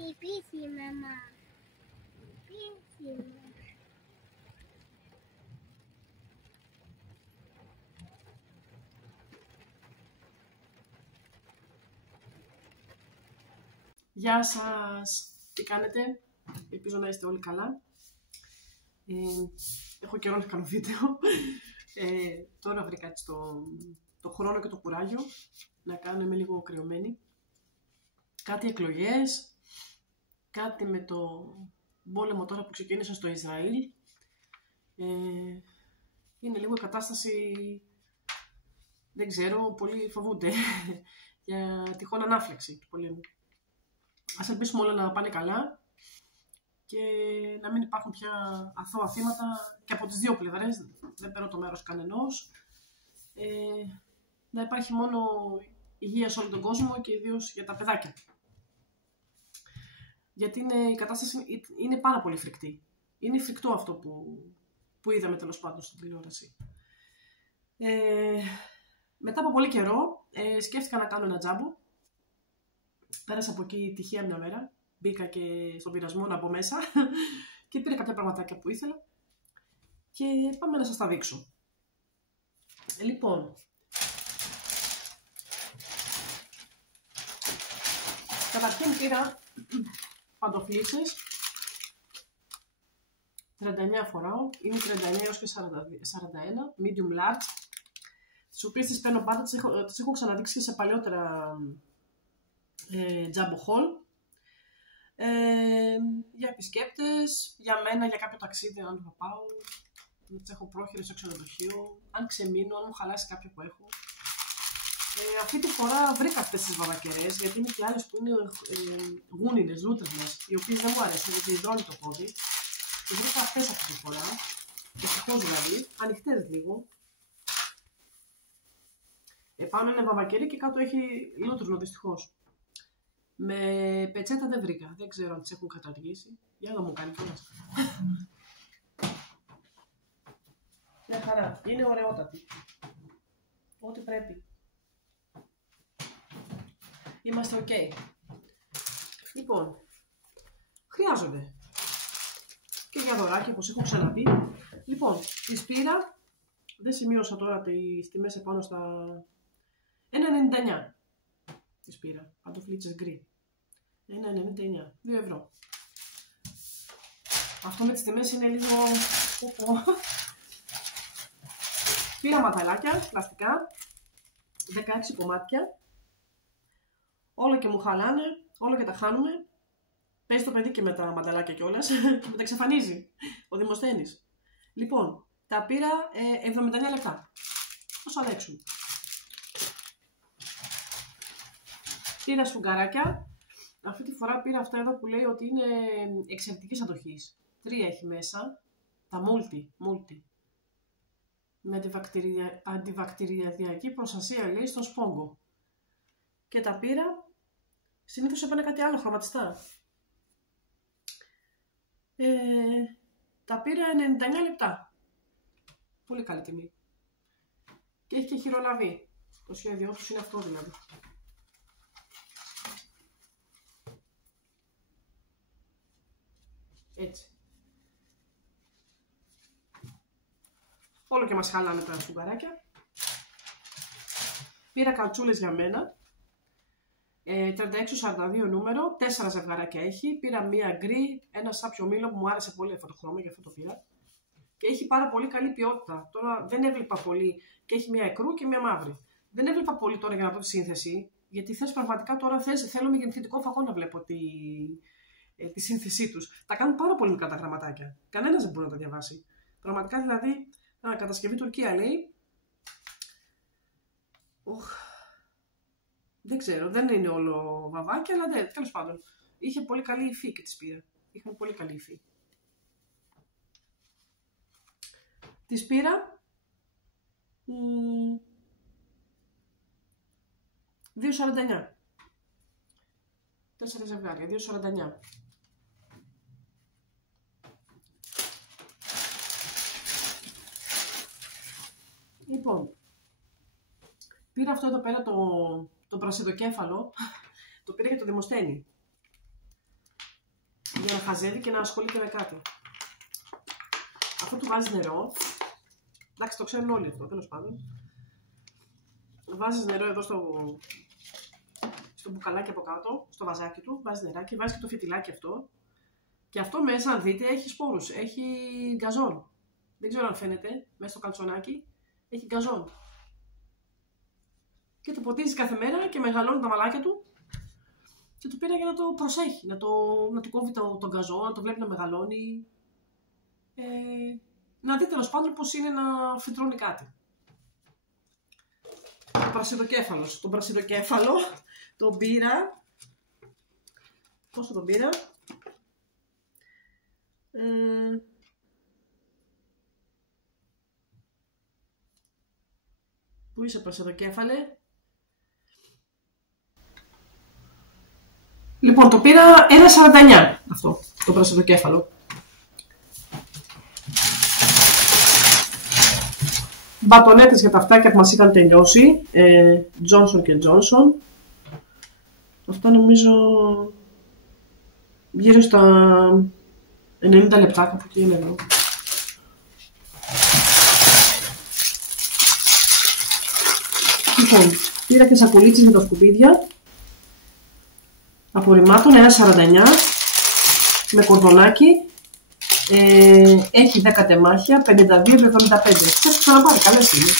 Επίσημα, μαμά. Επίσημα. Γεια σας! Τι κάνετε? Ελπίζω να είστε όλοι καλά. Έχω καιρό να κάνω βίντεο. Τώρα βρήκα το χρόνο και το κουράγιο να κάνω, είμαι λίγο κρυωμένη. Κάτι εκλογές, κάτι με το πόλεμο τώρα που ξεκίνησε στο Ισραήλ. Είναι λίγο η κατάσταση, δεν ξέρω, πολλοί φοβούνται για τυχόν ανάφλεξη του πολέμου. Ας ελπίσουμε όλα να πάνε καλά και να μην υπάρχουν πια αθώα θύματα και από τις δύο πλευρές, δεν παίρνω το μέρος κανενός. Να υπάρχει μόνο υγεία σε όλο τον κόσμο και ιδίως για τα παιδάκια. Γιατί η κατάσταση είναι πάρα πολύ φρικτή. Είναι φρικτό αυτό που είδαμε τέλος πάντων στην τηλεόραση. Μετά από πολύ καιρό σκέφτηκα να κάνω ένα τζάμπο. Πέρασα από εκεί τυχαία μια μέρα. Μπήκα και στον πειρασμό να μπω μέσα και πήρα κάποια πραγματάκια που ήθελα και πάμε να σας τα δείξω. Λοιπόν, καταρχήν πήρα παντοφλίτσες, 39 φοράω, είναι 39 έως και 41, medium large, τις οποίες τις παίρνω πάντα, τις έχω ξαναδείξει και σε παλιότερα jumbo haul, για επισκέπτες, για μένα, για κάποιο ταξίδι αν θα πάω, να τις έχω πρόχειρες στο ξενοδοχείο, αν ξεμείνω, αν μου χαλάσει κάποιο που έχω. Αυτή τη φορά βρήκα αυτές τις βαβακερές, γιατί είναι και άλλες που είναι γούνινες, λούτρινες, οι οποίες δεν μου αρέσουν γιατί υδρώνει το πόδι. Και βρήκα αυτές αυτή τη φορά, δυστυχώς δηλαδή, ανοιχτές λίγο. Επάνω είναι βαβακερή και κάτω έχει λούτρινο δυστυχώς. Με πετσέτα δεν βρήκα, δεν ξέρω αν τις έχουν καταργήσει. Για να μου κάνει κιόλας. Μια χαρά, είναι ωραιότατη. Ό,τι πρέπει. Είμαστε ok. Λοιπόν, χρειάζονται και για δωράκια όπως έχω ξαναπεί. Λοιπόν, τις πήρα, δεν σημείωσα τώρα τις τιμές επάνω στα 1,99 τις πήρα, παντοφλίτσες γκρι. 1,99, 2 ευρώ. Αυτό με τις τιμές είναι λίγο... Πήρα ματαλάκια, πλαστικά, 16 κομμάτια. Όλο και μου χαλάνε, όλο και τα χάνουμε. Παίζει το παιδί και με τα μανταλάκια κιόλας και με τα εξαφανίζει ο Δημοσθένης. Λοιπόν, τα πήρα 79 λεπτά. Πώς θα αντέξουν. Πήρα σφουγγαράκια. Αυτή τη φορά πήρα αυτά εδώ που λέει ότι είναι εξαιρετικής αντοχής. 3 έχει μέσα. Τα multi. Με αντιβακτηριακή προστασία λέει στον σπόγκο. Και τα πήρα. Συνήθως έπαιρνα κάτι άλλο χρωματιστά. Τα πήρα 99 λεπτά. Πολύ καλή τιμή. Και έχει και χειρολαβή. Το σχέδιό τους είναι αυτό δηλαδή. Έτσι. Όλο και μας χαλάνε τα σουγκαράκια. Πήρα καλτσούλες για μένα. 36-42 νούμερο, 4 ζευγαράκια έχει. Πήρα μία γκρι, ένα σάπιο μήλο που μου άρεσε πολύ αυτό το χρώμα, γι' αυτό το πήρα. Και έχει πάρα πολύ καλή ποιότητα. Τώρα δεν έβλεπα πολύ και έχει μία εκρού και μία μαύρη. Δεν έβλεπα πολύ τώρα για να δω τη σύνθεση, γιατί πραγματικά τώρα θέλω με γεννηθητικό φαγό να βλέπω τη σύνθεσή τους. Τα κάνουν πάρα πολύ μικρά τα γραμματάκια. Κανένας δεν μπορεί να τα διαβάσει. Πραγματικά δηλαδή, κατασκευή Τουρκία λέει. Δεν ξέρω, δεν είναι όλο βαβάκι, αλλά τέλος πάντων. Είχε πολύ καλή υφή και τις πήρα. Είχαν πολύ καλή υφή. Τις πήρα 2,49. 4 ζευγάρια, 2,49. Λοιπόν, πήρα αυτό εδώ πέρα το πρασινοκέφαλο, το πήρα για το Δημοσθένη. για να χαζεύει και να ασχολείται με κάτι. Αυτό του βάζει νερό. Εντάξει, το ξέρουν όλοι αυτό, τέλος πάντων. Βάζεις νερό εδώ στο μπουκαλάκι από κάτω, στο βαζάκι του, βάζεις νεράκι, βάζεις και το φιτιλάκι αυτό. Και αυτό μέσα, αν δείτε, έχει σπόρους, έχει γκαζόν. Δεν ξέρω αν φαίνεται, μέσα στο καλτσονάκι, έχει γκαζόν. Και το ποτίζεις κάθε μέρα και μεγαλώνει τα μαλάκια του. Και το πήρα για να το προσέχει, να του κόβει τον γκαζόν, να το βλέπει να μεγαλώνει. Να δείτε τέλος πάντων πώς είναι να φυτρώνει κάτι. Τον πρασιδοκέφαλο τον πήρα. Πόσο τον πήρα? Πού είσαι πρασιδοκέφαλε? Λοιπόν, το πήρα 1,49 αυτό το πρασιδοκέφαλο. Μπατονέτες για τα αυτάκια που μας είχαν τελειώσει, Johnson & Johnson. Αυτά νομίζω γύρω στα 90 λεπτά, κάπου εκεί είναι εδώ. Λοιπόν, πήρα και σακουλίτσες για τα σκουπίδια απορριμμάτων, 1,49 με κορδονάκι. Έχει 10 τεμάχια, 52,75. Σας έχω ξαναπάρει, καλές είναι.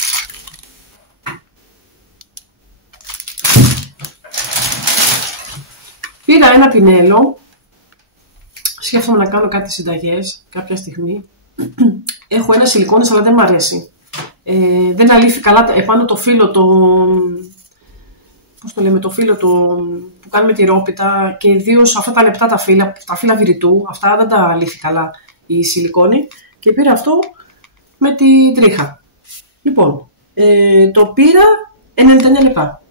Πήρα ένα πινέλο. Σκέφτομαι να κάνω κάτι συνταγές κάποια στιγμή. Έχω ένα σιλικόνης, αλλά δεν μ' αρέσει. Δεν αλήφθη καλά επάνω το φύλλο πώς το λέμε, το φύλλο που κάνουμε τη ρόπιτα, και ιδίως αυτά τα λεπτά τα φύλλα βηρητού, αυτά δεν τα αλήφθη καλά η σιλικόνη, και πήρα αυτό με τη τρίχα. Λοιπόν, το πήρα 99 λεπτά.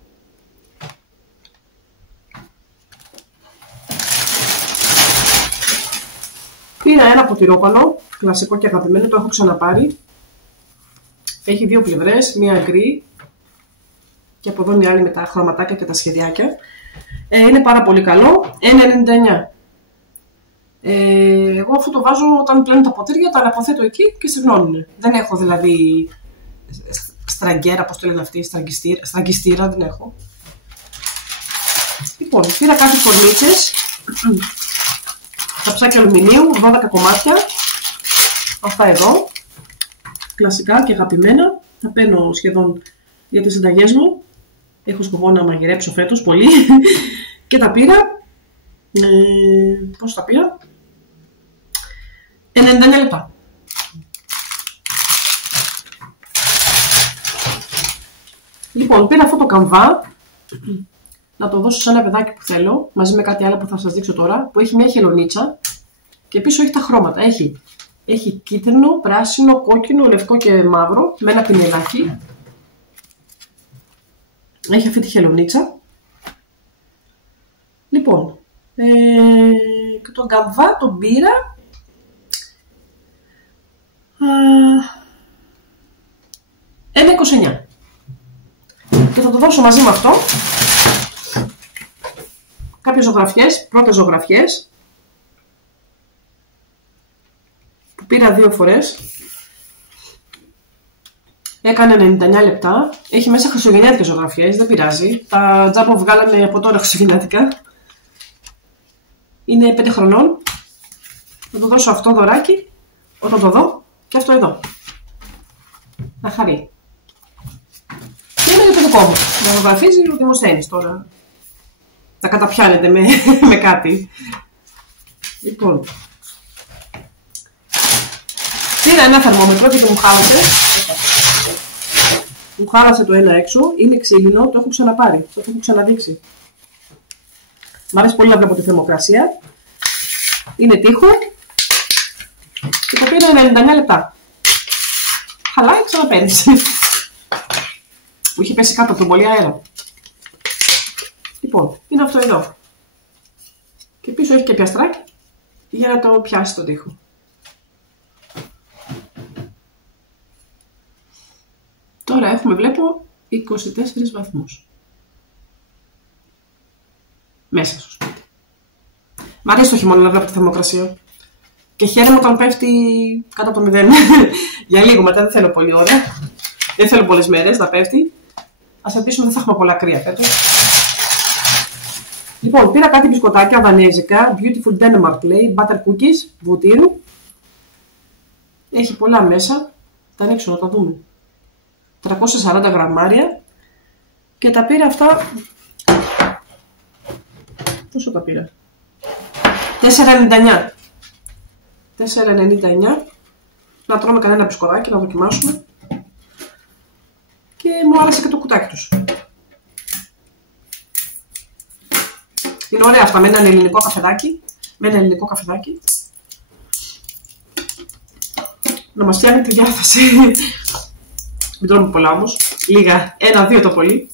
Πήρα ένα ποτηρόπανο, κλασικό και αγαπημένο, το έχω ξαναπάρει. Έχει δύο πλευρές, μία γκρι και από εδώ μια άλλη με τα χρωματάκια και τα σχεδιάκια. Είναι πάρα πολύ καλό, 1,99. Εγώ αυτό το βάζω όταν πλένω τα ποτήρια, τα αναποθέτω εκεί και συγνώνουν. Δεν έχω δηλαδή στραγγέρα, πώς το λένε αυτοί, στραγγιστήρα δεν έχω. Λοιπόν, πήρα κάτι φορμίτσες, καψάκι αλουμινίου, 12 κομμάτια, αυτά εδώ, κλασικά και αγαπημένα, τα παίρνω σχεδόν για τις συνταγές μου, έχω σκοπό να μαγειρέψω φέτος πολύ και τα πήρα, πώς τα πήρα, 99 λεπτά. Λοιπόν, πήρα αυτό το καμβά, να το δώσω σε ένα παιδάκι που θέλω, μαζί με κάτι άλλο που θα σας δείξω τώρα, που έχει μια χελονίτσα και πίσω έχει τα χρώματα. Έχει κίτρινο, πράσινο, κόκκινο, λευκό και μαύρο, με ένα πινελάκι. Έχει αυτή τη χελονίτσα. Λοιπόν, και τον καμβά τον πήρα 1,29 και θα το δώσω μαζί με αυτό κάποιες ζωγραφιές, πρώτες ζωγραφιές που πήρα 2 φορές. Έκανε 99 λεπτά. Έχει μέσα χριστουγεννιάτικες ζωγραφιές, δεν πειράζει. Τα τζάμπο βγάλανε από τώρα χριστουγεννιάτικα. Είναι 5 χρονών. Θα το δώσω αυτό δωράκι όταν το δω και αυτό εδώ. Να χαρεί. Και είναι για το δικό μου. Να ζωγραφίζει ο Δημοσθένης τώρα. Θα καταπιάνετε με κάτι. Λοιπόν. Πήρα ένα θερμόμετρο και το μου χάλασε. Μου χάλασε το ένα έξω. Είναι ξύλινο, το έχω ξαναπάρει. Το έχω ξαναδείξει. Μ' αρέσει πολύ να βλέπω τη θερμοκρασία. Είναι τείχο. Και το πήρα 99 λεπτά. Χαλάει, ξαναπαίρνεις. Που είχε πέσει κάτω από τον πολύ αέρα. Λοιπόν, είναι αυτό εδώ. Και πίσω έχει και πιαστράκι για να το πιάσει τον τοίχο. Τώρα έχουμε, βλέπω, 24 βαθμούς. Μέσα στο σπίτι. Μ' αρέσει το χειμώνα να βλέπω τη θερμοκρασία. Και χαίρομαι όταν πέφτει κάτω από το 0. Για λίγο, μετά δεν θέλω πολύ ώρα. Δεν θέλω πολλές μέρες να πέφτει. Ας ελπίσουμε δεν θα έχουμε πολλά κρύα φέτος. Λοιπόν, πήρα κάτι μπισκοτάκια δανέζικα. Beautiful Denmark λέει. Butter cookies, βουτύρου. Έχει πολλά μέσα. Τα ανοίξω να τα δούμε. 340 γραμμάρια. Και τα πήρα αυτά. Πόσο τα πήρα? 4,99. 4,99. Να τρώμε κανένα μπισκοτάκι, να δοκιμάσουμε. Και μου άρεσε και το κουτάκι τους. Είναι ωραία αυτά με έναν ελληνικό καφεδάκι. Με ένα ελληνικό καφεδάκι. Να μας φτιάχνει τη διάθεση. Μην τρώμε πολλά όμως. Λίγα. 1-2 το πολύ.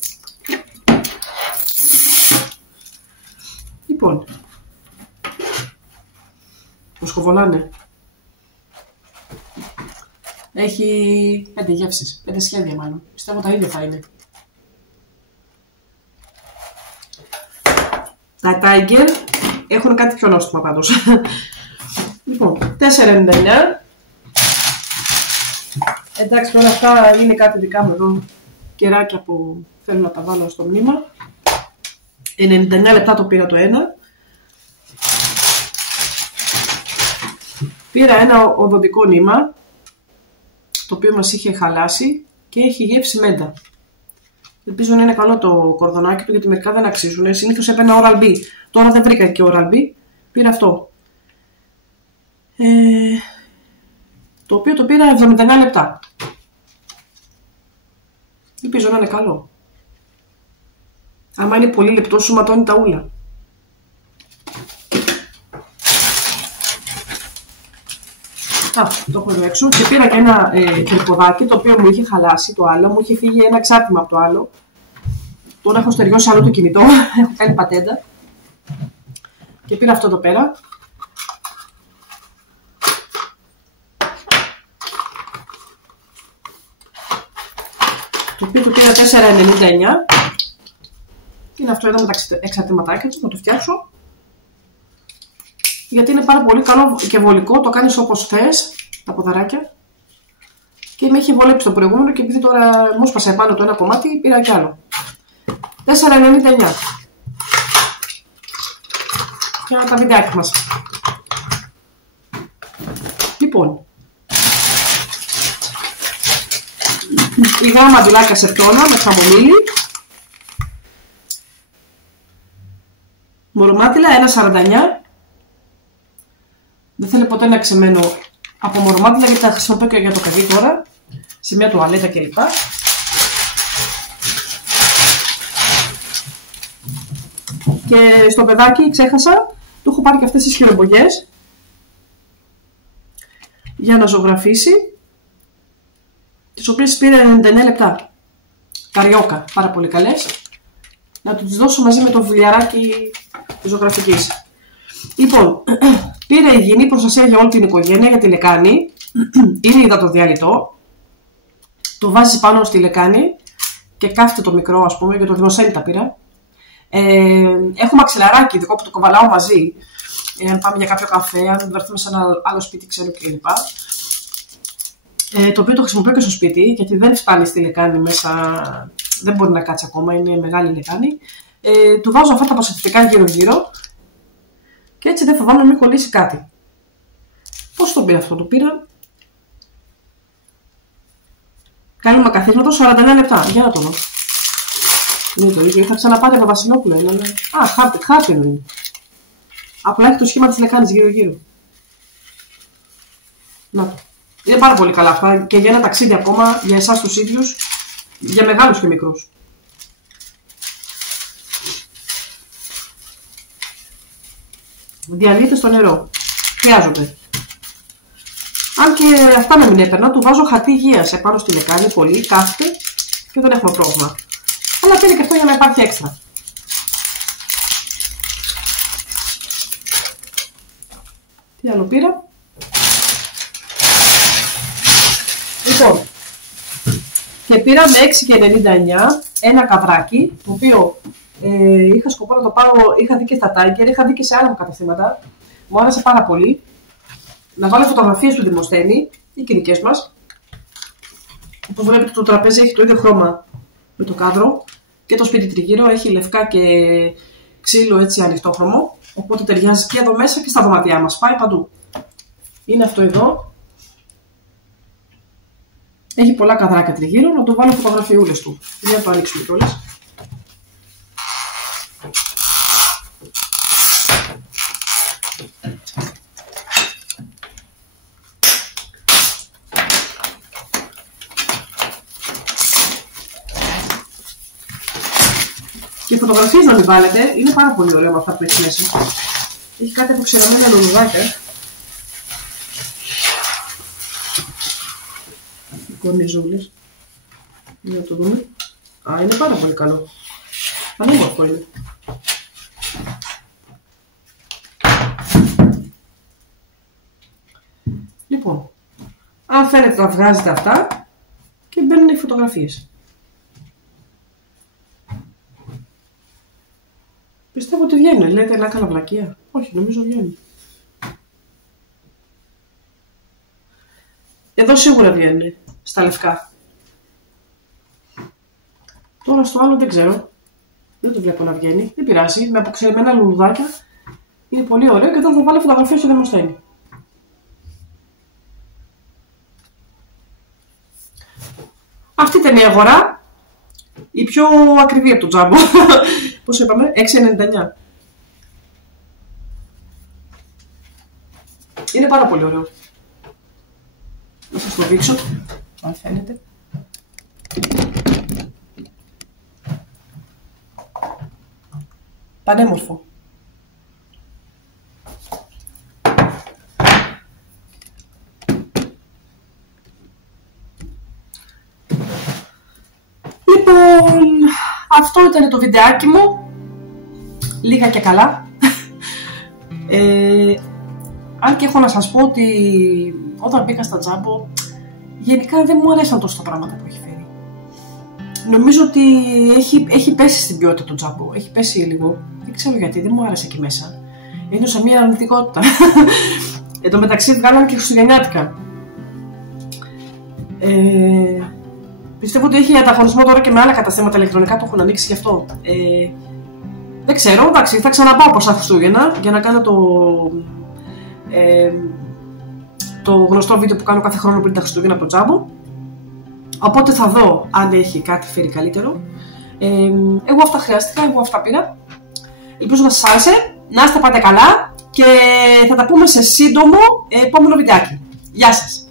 Λοιπόν. Μου σκοβολάνε. Έχει 5 γεύσεις. 5 σχέδια μάλλον. Πιστεύω τα ίδια θα είναι. Τα Tiger έχουν κάτι πιο νόστιμα πάντως. Λοιπόν, 4,99. Εντάξει, όλα αυτά είναι κάτι δικά μου εδώ. Κεράκια που θέλω να τα βάλω στο μνήμα. 99 λεπτά το πήρα το ένα. Πήρα ένα οδοντικό νήμα, το οποίο μας είχε χαλάσει και έχει γεύση μέντα. Ελπίζω να είναι καλό το κορδονάκι του, γιατί μερικά δεν αξίζουν. Συνήθως έπαιρνα Oral-B. Τώρα δεν βρήκα και Oral-B. Πήρα αυτό. Το οποίο το πήρα 79 λεπτά. Ελπίζω να είναι καλό. Άμα είναι πολύ λεπτό, σου ματώνει τα ούλα. Το έχω εδώ έξω. Και πήρα και ένα τρυποδάκι, το οποίο μου είχε χαλάσει το άλλο. Μου είχε φύγει ένα εξάρτημα από το άλλο. Τώρα έχω στεριώσει άλλο το κινητό. Έχω κάνει πατέντα. Και πήρα αυτό εδώ πέρα. Το οποίο το πήρα 4,99. Είναι αυτό εδώ με τα εξαρτηματάκια του. Να το φτιάξω. Γιατί είναι πάρα πολύ καλό και βολικό, το κάνεις όπως θες, τα ποδαράκια. Και με έχει βολέψει το προηγούμενο και επειδή τώρα μου σπάσε επάνω το ένα κομμάτι, πήρα κι άλλο. 4,99. Για τα βιντεάκια μας. Λοιπόν. Υγρά μαντιλάκια σε πτώνα με χαμομήλι. Μορομάτιλα 1,49. Δεν θέλω ποτέ να ξεμένω από μορομάτιλα, γιατί τα χρησιμοποιώ και για το καφέ τώρα, σε μια τουαλέτα κλπ. Και στο παιδάκι ξέχασα, του έχω πάρει και αυτές τις χειρομπογιές για να ζωγραφίσει, τις οποίες πήρε 99 λεπτά. Καριόκα, πάρα πολύ καλές. Να του τις δώσω μαζί με το βουλιαράκι της ζωγραφικής. Λοιπόν, πήρε υγιεινή προστασία για όλη την οικογένεια για τη λεκάνη. Είναι υδατοδιαλυτό. Το βάζεις πάνω στη λεκάνη και κάθεται το μικρό, ας πούμε, για το δημοσένητα πήρα. Έχω μαξιλαράκι ειδικό που το κοβαλάω μαζί. Αν πάμε για κάποιο καφέ, αν βρεθούμε σε ένα άλλο σπίτι ξένο κλπ. Το οποίο το χρησιμοποιώ και στο σπίτι, γιατί δεν φτάνει στη λεκάνη μέσα. Δεν μπορεί να κάτσει ακόμα, είναι μεγάλη λεκάνη. Του βάζω αυτά τα προστατευτικά γύρω-γύρω. Και έτσι δεν φοβάμαι να μην κολλήσει κάτι. Πώς το πήρα αυτό? Το πήρα κάλυμα καθίσματος 41 λεπτά. Για να το δω. Είναι το ίδιο. Είχα ξαναπάρει από Βασιλόπουλο. Α, χάρτινο είναι. Απλά έχει το σχήμα της λεκάνης γύρω-γύρω. Να το. Είναι πάρα πολύ καλά αυτά και για ένα ταξίδι ακόμα, για εσάς τους ίδιους, για μεγάλους και μικρούς. Διαλύεται στο νερό. Χρειάζονται. Αν και αυτά να μην έπαιρνα, του βάζω χαρτί υγείας επάνω στη λεκάνη, πολύ, κάθεται και δεν έχουμε πρόβλημα. Αλλά πήρε και αυτό για να υπάρχει έξτρα. Τι άλλο πήρα? Λοιπόν, και πήρα με 6,99 ένα καβράκι, το οποίο Είχα σκοπό να το πάρω, είχα δει και στα Tiger, είχα δει και σε άλλα καταστήματα. Μου άρεσε πάρα πολύ. Να βάλω φωτογραφίες του Δημοσθένη ή και δικές μας. Όπως βλέπετε, το τραπέζι έχει το ίδιο χρώμα με το κάδρο και το σπίτι τριγύρω έχει λευκά και ξύλο έτσι ανοιχτόχρωμο. Οπότε ταιριάζει και εδώ μέσα και στα δωμάτια μας. Πάει παντού. Είναι αυτό εδώ. Έχει πολλά καδράκια τριγύρω. Να το βάλω φωτογραφιούλες του. Για να το ανοίξουμε κιόλας. Και φωτογραφίες να μην βάλετε, είναι πάρα πολύ ωραίο με αυτά που έχει μέσα. Έχει κάτι από ξεραμμένα λουλουδάκια. Κορνιζούλες. Για να το δούμε. Α, είναι πάρα πολύ καλό. Πανέμορφο είναι. Λοιπόν, αν θέλετε να βγάζετε αυτά και μπαίνουν οι φωτογραφίες. Πιστεύω ότι βγαίνουν. Λέτε να έκανα βλακεία. Όχι, νομίζω βγαίνουν. Εδώ σίγουρα βγαίνουν. Στα λευκά. Τώρα στο άλλο δεν ξέρω. Δεν το βλέπω να βγαίνει. Δεν πειράζει. Με αποξηρεμένα λουλουδάκια. Είναι πολύ ωραίο και εδώ θα βάλω φωτογραφία στο Δημοσθένη. Αυτή ήταν η αγορά. Η πιο ακριβή από το τζάμπο. Πώς είπαμε, 6,99. Είναι πάρα πολύ ωραίο. Να σας το δείξω, αν φαίνεται. Πανέμορφο. Λοιπόν, αυτό ήταν το βιντεάκι μου. Λίγα και καλά. Αν και έχω να σας πω ότι όταν μπήκα στα τζάμπο, γενικά δεν μου αρέσαν τόσο τα πράγματα που έχει φέρει. Νομίζω ότι έχει πέσει στην ποιότητα το τζάμπο. Έχει πέσει λίγο. Δεν ξέρω γιατί, δεν μου άρεσε εκεί μέσα. Ένιωσα μια αρνητικότητα. Εν τω μεταξύ βγάλαν και χριστουγεννιάτικα. Πιστεύω ότι έχει ανταγωνισμό τώρα και με άλλα καταστήματα ηλεκτρονικά που έχουν ανοίξει γι' αυτό. Δεν ξέρω, εντάξει, θα ξαναπάω προς τα Χριστούγεννα για να κάνω το γνωστό βίντεο που κάνω κάθε χρόνο πριν τα Χριστούγεννα από το τζάμπο. Οπότε θα δω αν έχει κάτι φέρει καλύτερο. Εγώ αυτά χρειάστηκα, εγώ αυτά πήρα. Ελπίζω να σας άρεσε, να είστε πάντα καλά και θα τα πούμε σε σύντομο επόμενο βιντεάκι. Γεια σας!